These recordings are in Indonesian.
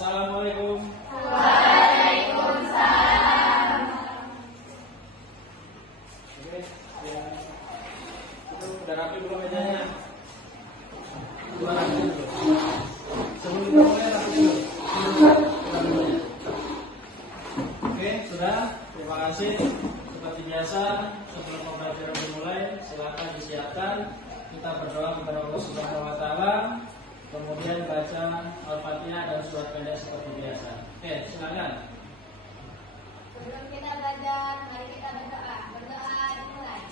Assalamualaikum. Waalaikumsalam. Oke, ya. Itu udah rapi belum mejanya? Udah rapi belum? Sebelum kita mulai rapi dulu. Oke, sudah. Terima kasih. Seperti biasa, sebelum pembelajaran dimulai, silakan disiapkan. Kita berdoa kepada Allah Subhanahu wa taala. Kemudian baca Al-Fatihah dan surat pendek seperti biasa. Oke, silakan. Sebelum kita belajar, mari kita berdoa. Berdoa dimulai.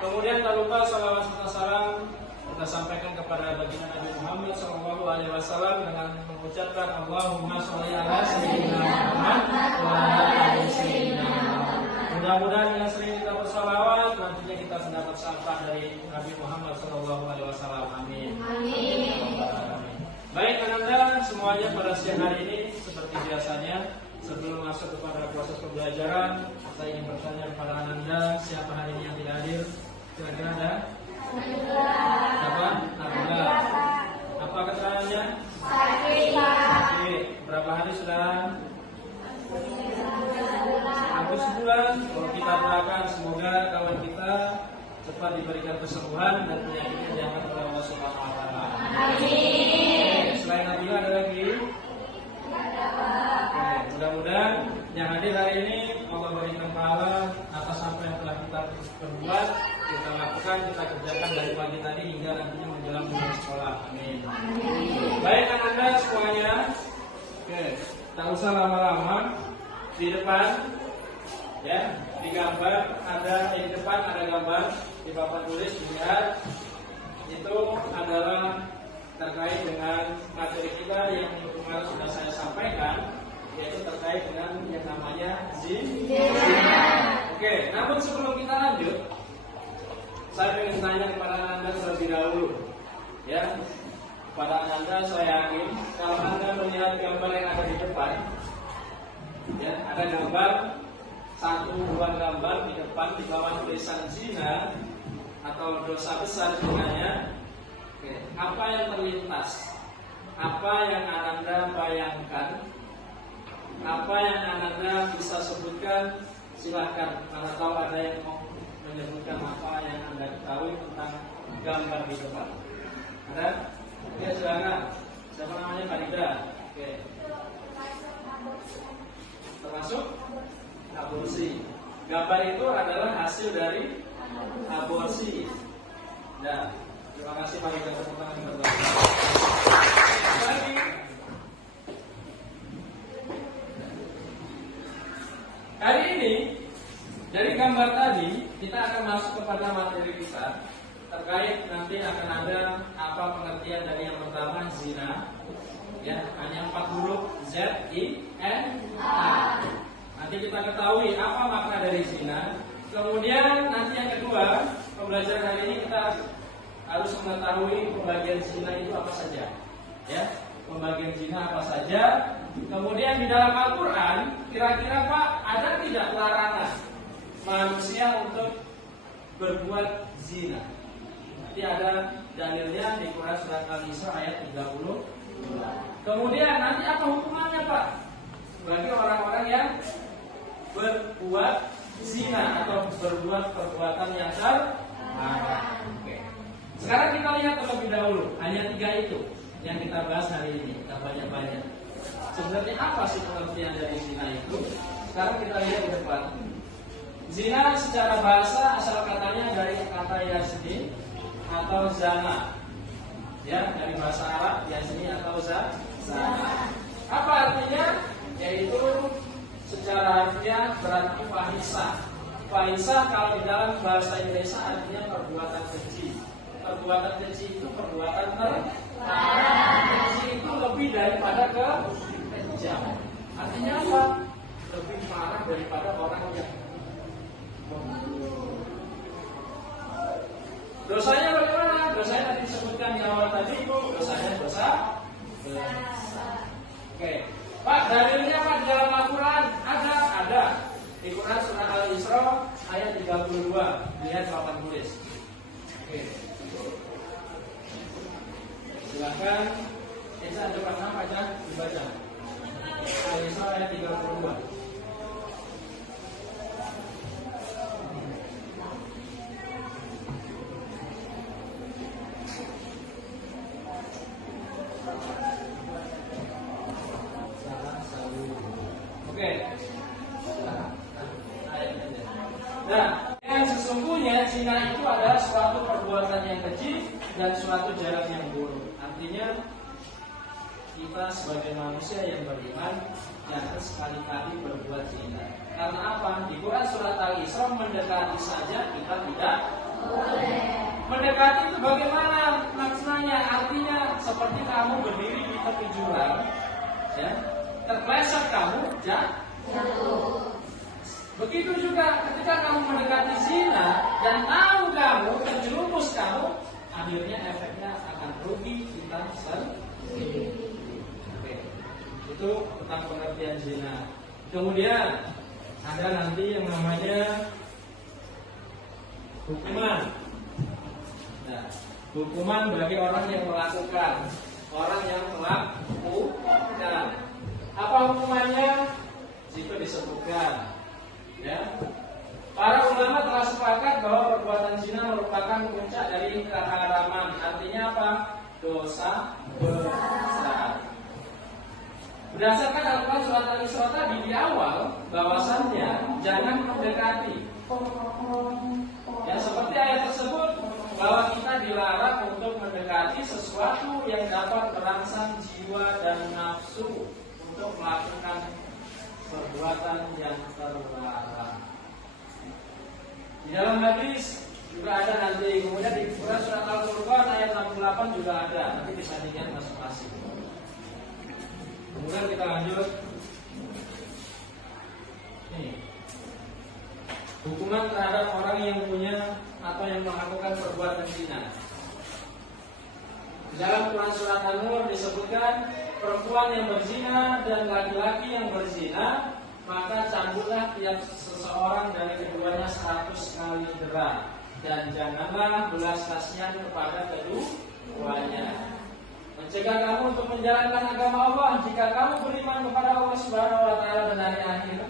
Kemudian tak lupa salawat serta salam kita sampaikan kepada baginda Nabi Muhammad SAW dengan mengucapkan Allahumma sholli ala sayyidina Muhammad wa ala ali sayyidina Muhammad. Mudah-mudahan dengan sering kita bersalawat nantinya kita mendapat syafaat dari Nabi Muhammad SAW. Amin. Amin. Baik Ananda, semuanya pada siang hari ini seperti biasanya sebelum masuk kepada proses pembelajaran, saya ingin bertanya kepada Ananda, siapa hari ini yang tidak hadir? Kira-kira ada? Siapa? Nabila. Apa keterangannya? Sakit. Berapa hari sudah? Hampir sebulan. Kalau kita doakan semoga kawan kita cepat diberikan kesembuhan dan penyakitnya diangkat oleh Allah Subhanahu wa taala. Amin. Selain Nabila ada lagi? Oke, mudah-mudahan yang hadir hari ini Allah berikan pahala atas apa yang telah kita perbuat, kita lakukan, kita kerjakan dari pagi tadi hingga nantinya menjelang pulang sekolah. Amin. Baik anak-anak semuanya. Oke, tak usah lama-lama. Di depan, ya, di gambar ada di depan ada gambar di papan tulis, lihat itu adalah terkait dengan materi kita yang kemarin sudah saya sampaikan, yaitu terkait dengan yang namanya zina. Oke, namun sebelum kita lanjut, saya ingin tanya kepada Anda terlebih dahulu, ya. Kepada Anda saya yakin kalau Anda melihat gambar yang ada di depan, ya, ada gambar 1-2 gambar di depan di bawah tulisan zina atau dosa besar zinanya. Oke, apa yang terlintas? Apa yang Anda bayangkan? Apa yang Anda bisa sebutkan? Silahkan. Mana tahu ada yang mau menyebutkan apa yang Anda ketahui tentang gambar di depan. Ada? Ya, silakan. Siapa namanya? Farida. Oke. Termasuk aborsi. Gambar itu adalah hasil dari aborsi. Nah, terima kasih Pak Ida tepuk tangan yang terbaik. Lagi. Hari ini dari gambar tadi kita akan masuk kepada materi kita terkait nanti akan ada apa pengertian dari yang pertama zina. Ya, hanya 4 huruf Z-I-N-A. Nanti kita ketahui apa makna dari zina. Kemudian nanti yang kedua, pembelajaran hari ini kita harus mengetahui pembagian zina itu apa saja. Ya, pembagian zina apa saja. Kemudian di dalam Al-Quran, kira-kira Pak, ada tidak larangan manusia untuk berbuat zina? Nanti ada dalilnya di Quran surat Al-Isra ayat 30. Kemudian nanti apa hukumannya Pak bagi orang-orang yang berbuat zina atau berbuat perbuatan yang terlarang? Oke. Sekarang kita lihat terlebih dahulu, hanya 3 itu yang kita bahas hari ini, kita banyak-banyak. Sebenarnya apa sih pengertian dari zina itu? Sekarang kita lihat di depan. Zina secara bahasa asal katanya dari kata yasmin atau zana. Ya, dari bahasa Arab yasmin atau zana. Apa artinya? Yaitu secara harfiah berarti fahisah. Fahisah kalau di dalam bahasa Indonesia artinya perbuatan keji. Perbuatan keji itu perbuatan terlarang. Keji itu lebih daripada kejam. Artinya apa? Lebih parah daripada orang yang membunuh. Dosanya bagaimana? Dosanya tadi disebutkan di awal tadi, dosanya dosa besar. Oke, Pak, dalilnya Pak di dalam Al-Quran ada. Di Quran surah Al-Isra ayat 32. Lihat papan tulis. Oke. Silakan. Bisa depan apa aja dibaca. Al-Isra ayat 32. Nah, yang sesungguhnya zina itu adalah suatu perbuatan yang keji dan suatu jalan yang buruk. Artinya kita sebagai manusia yang beriman jangan sekali-kali berbuat zina. Karena apa? Di Quran surat Al-Isra mendekati saja kita tidak boleh. Mendekati itu bagaimana maksudnya? Artinya seperti kamu berdiri di tepi jurang, ya, terpleset kamu jatuh. Begitu juga ketika kamu mendekati zina dan tahu kamu terjerumus kamu, akhirnya efeknya akan rugi kita sendiri. Oke. Itu tentang pengertian zina. Kemudian ada nanti yang namanya hukuman. Nah, hukuman bagi orang yang melakukan, orang yang melakukan. Apa hukumannya? Jika disebutkan, ya. Para ulama telah sepakat bahwa perbuatan zina merupakan puncak dari keharaman. Artinya apa? Dosa besar. Berdasarkan Al-Quran surat Al-Isra tadi di awal, bahwasannya jangan mendekati. Ya, seperti ayat tersebut, bahwa kita dilarang untuk mendekati sesuatu yang dapat merangsang jiwa dan nafsu untuk melakukan perbuatan yang terlarang. Di dalam hadis juga ada nanti, kemudian di surat Al-Furqan ayat 68 juga ada, nanti bisa dilihat masing-masing. Kemudian kita lanjut. Nih, hukuman terhadap orang yang punya atau yang melakukan perbuatan zina. Dalam Quran surat An-Nur disebutkan perempuan yang berzina dan laki-laki yang berzina, maka cambuklah tiap seseorang dari keduanya 100 kali dera, dan janganlah belas kasihan kepada keduanya. Mencegah kamu untuk menjalankan agama Allah jika kamu beriman kepada Allah Subhanahu wa taala dan hari akhir,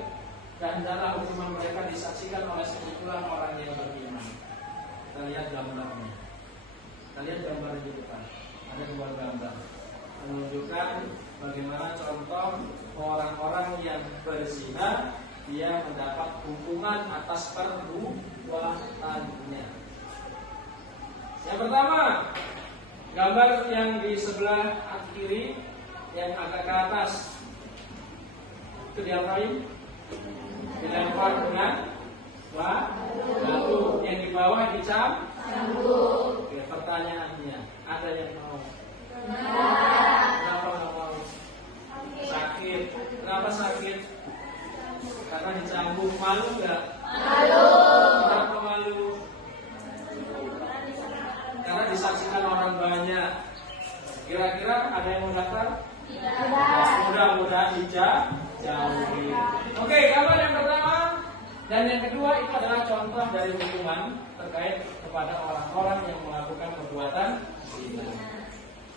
dan hendaklah hukuman mereka disaksikan oleh sekumpulan orang yang beriman. Kita lihat gambarnya. Kita lihat gambar di depan. Ada dua gambar menunjukkan bagaimana contoh orang-orang yang berzina, dia mendapat hukuman atas perbuatannya. Yang pertama, gambar yang di sebelah kiri yang agak ke atas itu diapain? Dilempar dengan batu. Yang di bawah dicambuk. Oke, pertanyaannya, ada yang mau? Kenapa nggak mau? Sakit. Kenapa sakit? Karena dicambuk. Malu nggak? Malu. Kenapa malu? Karena disaksikan orang banyak. Kira-kira ada yang mau daftar? Tidak. Mudah-mudahan dijauhi. Oke, gambar yang pertama dan yang kedua itu adalah contoh dari hukuman terkait kepada orang-orang yang melakukan perbuatan zina.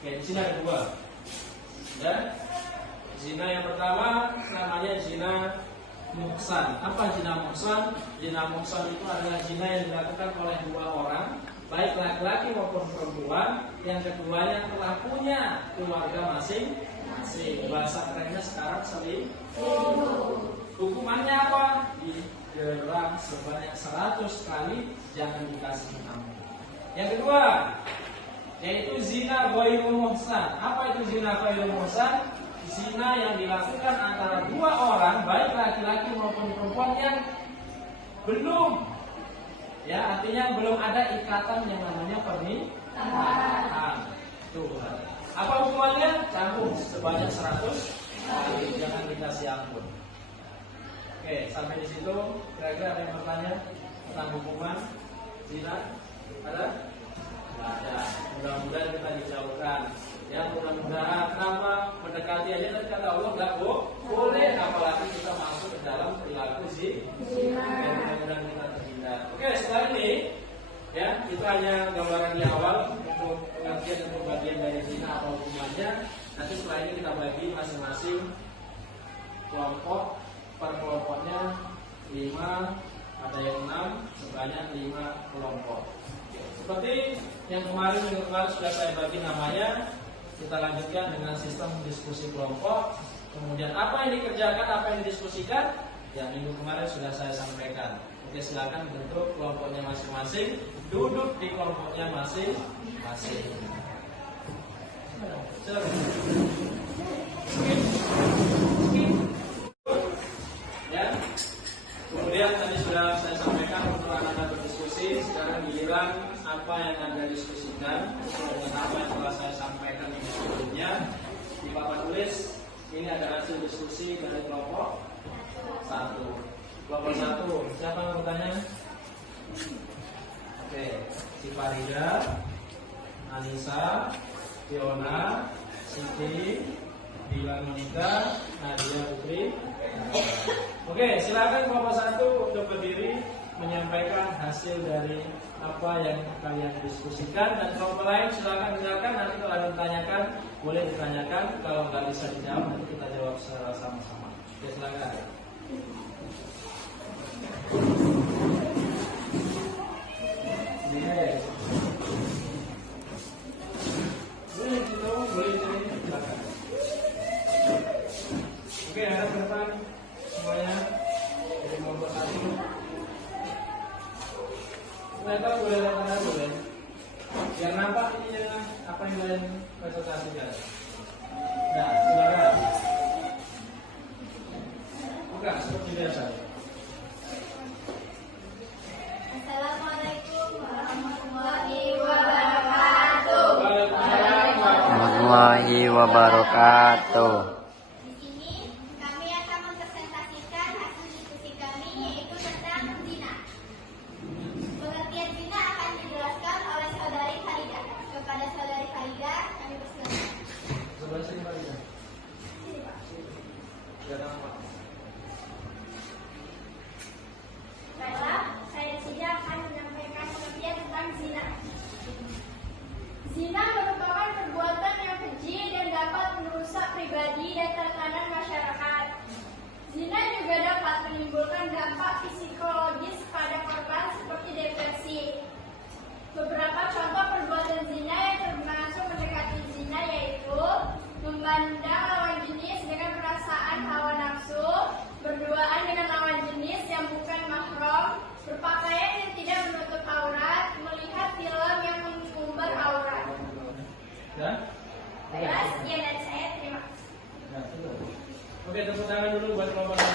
Oke, di sini ada dua. Ya. Zina yang pertama namanya zina muhsan. Apa zina muhsan? Zina muhsan itu adalah zina yang dilakukan oleh dua orang, baik laki-laki maupun perempuan, yang keduanya telah punya keluarga masing-masing. Bahasa kerennya sekarang selingkuh. Hukumannya apa? Diderang sebanyak 100 kali, jangan dikasih ampun. Yang kedua, yaitu zina ghairu muhsan. Apa itu zina ghairu muhsan? Zina yang dilakukan antara dua orang, baik laki-laki maupun perempuan, yang belum, ya, artinya belum ada ikatan yang namanya pernikahan. Tuh. Apa hukumannya? Cambuk sebanyak 100 kali, jangan dikasih ampun. Oke, sampai di situ. Kira-kira ada yang bertanya tentang hukuman zina? Ada? Tidak ada. Mudah-mudahan kita dijauhkan. Ya, mudah-mudahan. Kenapa? Mendekati aja dan kata Allah nggak boleh, apalagi kita masuk ke dalam perilaku zina. Mudah-mudahan kita terhindar. Oke, setelah ini, ya, itu hanya gambaran di awal untuk pengertian untuk bagian dari zina atau hukumannya. Nanti setelah ini kita bagi masing-masing kelompok. Per kelompoknya 5, ada yang 6, sebanyak 5 kelompok. Seperti yang kemarin sudah saya bagi namanya, kita lanjutkan dengan sistem diskusi kelompok. Kemudian apa yang dikerjakan, apa yang didiskusikan, yang minggu kemarin sudah saya sampaikan. Oke, silakan bentuk kelompoknya masing-masing, duduk di kelompoknya masing-masing. Ya. Kemudian tadi sudah saya sampaikan untuk Anda berdiskusi. Sekarang giliran apa yang Anda diskusikan dengan apa yang telah saya sampaikan di sebelumnya. Di papan tulis ini ada hasil diskusi dari kelompok 1. Kelompok 1, siapa yang bertanya? Oke, si Farida, Anissa, Fiona, Siti, Dilan Monika, Nadia Putri, Oke, silakan kelompok 1 untuk berdiri menyampaikan hasil dari apa yang kalian diskusikan, dan kelompok lain silakan dengarkan. Nanti kalau ada yang ditanyakan boleh ditanyakan, kalau nggak bisa dijawab nanti kita jawab secara sama-sama. Oke, silakan. Oke, ada depan semuanya dari kelompok 1. Mereka boleh lihat boleh. Biar nampak ini apa yang kalian presentasikan. Nah, silakan. Buka seperti biasa. Assalamualaikum warahmatullahi wabarakatuh. Waalaikumsalam warahmatullahi wabarakatuh. Di sini kami akan mempresentasikan hasil diskusi kami, yaitu tentang zina. Pengertian zina akan dijelaskan oleh saudari Farida. Kepada saudari Farida kami persilakan. Sebelah sini Pak Ida. Sini, Pak. Biar nampak. Baiklah, saya di sini akan menyampaikan pengertian tentang zina. Zina merupakan perbuatan yang keji dan dapat merusak pribadi dan tatanan masyarakat. Zina juga dapat menimbulkan dampak psikologis pada korban seperti depresi. Beberapa contoh perbuatan zina yang termasuk mendekati zina yaitu memandang lawan jenis dengan perasaan hawa nafsu, berduaan dengan lawan jenis yang bukan mahram, berpakaian yang tidak menutup aurat, melihat film yang mengumbar aurat. Ya? Baiklah, sekian dari saya. Terima kasih. Ya, betul. Oke, tepuk tangan dulu buat kelompok 1.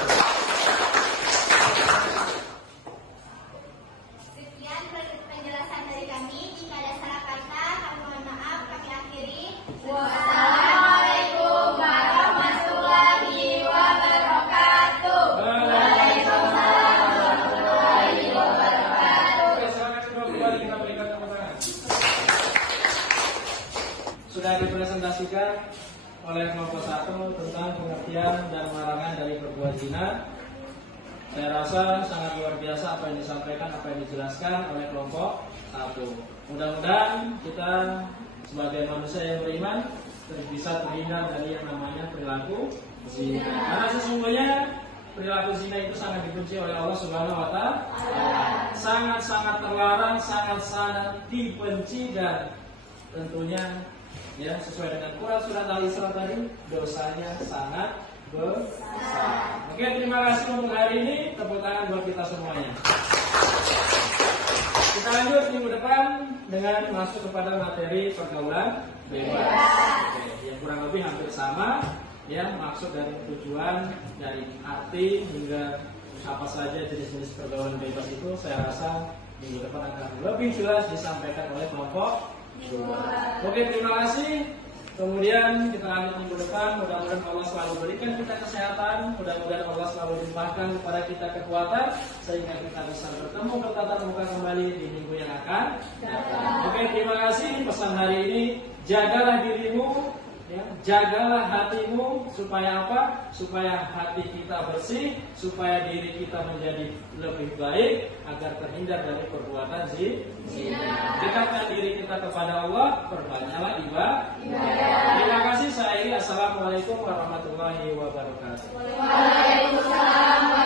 Sekian penjelasan dari kami. Jika ada salah kata, kami mohon maaf. Kami akhiri. Wassalamualaikum warahmatullahi wabarakatuh. Waalaikumsalam warahmatullahi wabarakatuh. Oke, silakan kedua kembali kita berikan tepuk tangan. Sudah dipresentasikan oleh kelompok 1 tentang pengertian dan larangan dari perbuatan zina. Saya rasa sangat luar biasa apa yang disampaikan, apa yang dijelaskan oleh kelompok 1. Mudah-mudahan kita sebagai manusia yang beriman bisa terhindar dari yang namanya perilaku zina. Karena sesungguhnya perilaku zina itu sangat dibenci oleh Allah Subhanahu wa Ta'ala. Sangat-sangat terlarang, sangat-sangat dibenci, dan tentunya ya sesuai dengan Quran surat Al-Isra tadi, dosanya sangat besar. Oke, terima kasih untuk hari ini. Tepuk tangan buat kita semuanya. Kita lanjut minggu depan dengan masuk kepada materi pergaulan bebas. Oke, yang kurang lebih hampir sama ya, maksud dari tujuan, dari arti hingga apa saja jenis-jenis pergaulan bebas itu saya rasa minggu depan akan lebih jelas disampaikan oleh kelompok 2. Oke, terima kasih. Kemudian kita lanjut minggu depan. Mudah-mudahan Allah selalu berikan kita kesehatan. Mudah-mudahan Allah selalu limpahkan kepada kita kekuatan sehingga kita bisa bertemu bertatap muka kembali di minggu yang akan datang. Oke, terima kasih. Pesan hari ini, jagalah dirimu, ya, jagalah hatimu supaya apa? Supaya hati kita bersih, supaya diri kita menjadi lebih baik agar terhindar dari perbuatan zina. Dekatkan diri kita kepada Allah, perbanyaklah ibadah. Terima kasih. Saya Assalamualaikum warahmatullahi wabarakatuh. Waalaikumsalam.